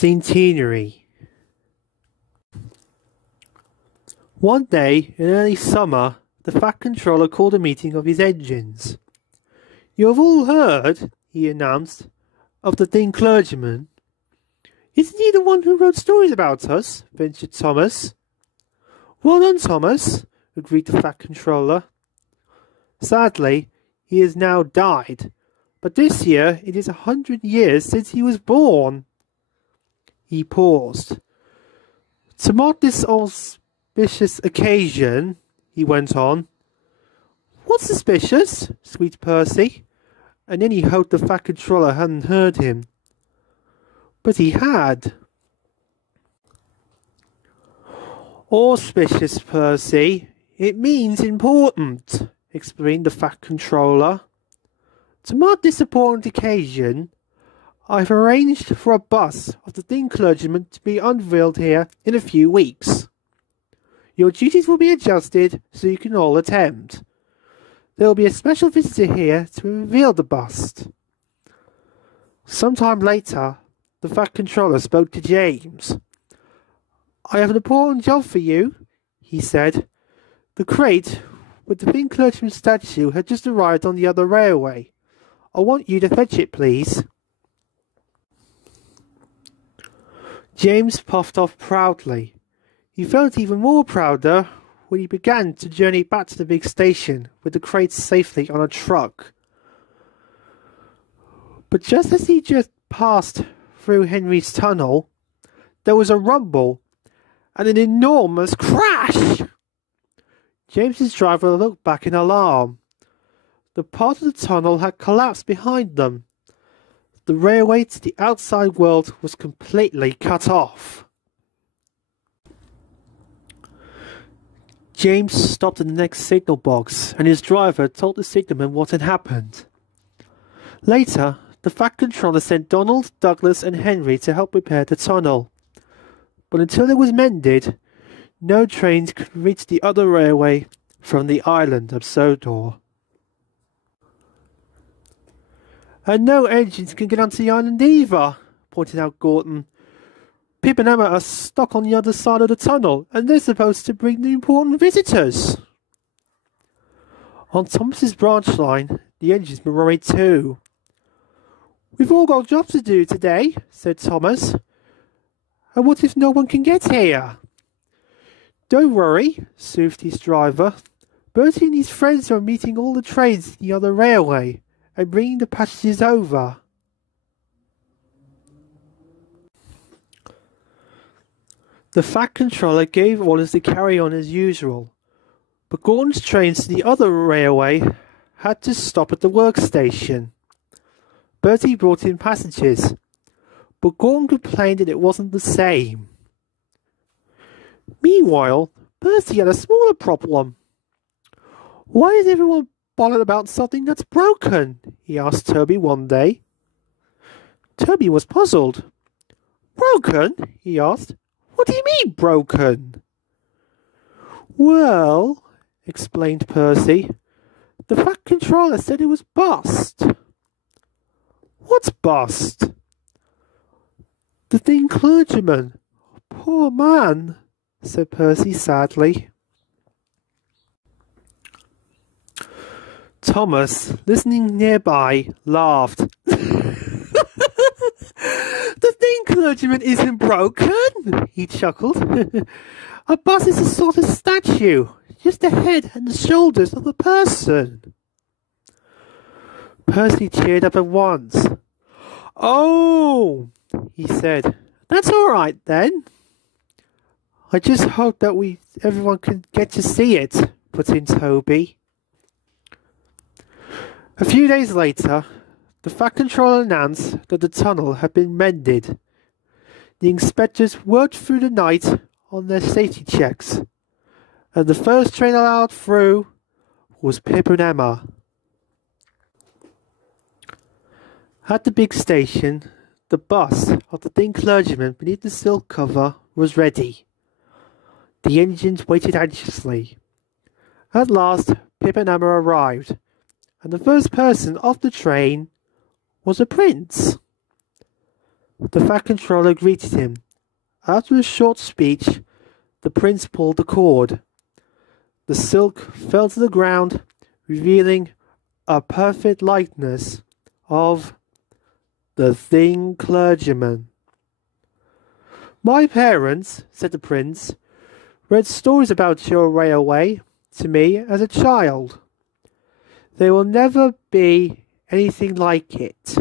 Centenary. One day in early summer, the Fat Controller called a meeting of his engines. "You have all heard," he announced, "of the thin clergyman." "Isn't he the one who wrote stories about us?" ventured Thomas. "Well done, Thomas," agreed the Fat Controller. "Sadly, he has now died, but this year it is 100 years since he was born." He paused. "To mark this auspicious occasion," he went on. "What's suspicious?" squeaked Percy, and then he hoped the Fat Controller hadn't heard him. But he had. "Auspicious, Percy. It means important," explained the Fat Controller. "To mark this important occasion, I've arranged for a bust of the thin clergyman to be unveiled here in a few weeks. Your duties will be adjusted so you can all attend. There will be a special visitor here to reveal the bust." Sometime later, the Fat Controller spoke to James. "I have an important job for you," he said. "The crate with the thin clergyman statue had just arrived on the other railway. I want you to fetch it, please." James puffed off proudly. He felt even more prouder when he began to journey back to the big station with the crate safely on a truck. But just as he just passed through Henry's tunnel, there was a rumble and an enormous crash. James's driver looked back in alarm. The part of the tunnel had collapsed behind them. The railway to the outside world was completely cut off. James stopped at the next signal box, and his driver told the signalman what had happened. Later, the Fat Controller sent Donald, Douglas, and Henry to help repair the tunnel. But until it was mended, no trains could reach the other railway from the island of Sodor. "And no engines can get onto the island either," pointed out Gorton. "Pip and Emma are stuck on the other side of the tunnel, and they're supposed to bring the important visitors." On Thomas's branch line, the engines were worried too. "We've all got jobs to do today," said Thomas. "And what if no one can get here?" "Don't worry," soothed his driver. "Bertie and his friends are meeting all the trains in the other railway and bringing the passengers over." The Fat Controller gave orders to carry on as usual, but Gordon's trains to the other railway had to stop at the workstation. Bertie brought in passengers, but Gordon complained that it wasn't the same. Meanwhile, Percy had a smaller problem. "Why is everyone bothered about something that's broken?" he asked Toby one day. Toby was puzzled. "Broken?" he asked. "What do you mean, broken?" "Well," explained Percy, "the Fat Controller said it was bust." "What's bust?" "The thin clergyman. Poor man," said Percy sadly. Thomas, listening nearby, laughed. "The thin clergyman isn't broken," he chuckled. "A bust is a sort of statue, just the head and the shoulders of a person." Percy cheered up at once. "Oh," he said, "that's all right then." "I just hope that everyone can get to see it," put in Toby. A few days later, the Fat Controller announced that the tunnel had been mended. The inspectors worked through the night on their safety checks, and the first train allowed through was Pip and Emma. At the big station, the bust of the thin clergyman beneath the silk cover was ready. The engines waited anxiously. At last, Pip and Emma arrived, and the first person off the train was a prince. The Fat Controller greeted him. After a short speech, the prince pulled the cord. The silk fell to the ground, revealing a perfect likeness of the Thin Clergyman. "My parents," said the prince, "read stories about your railway to me as a child. There will never be anything like it."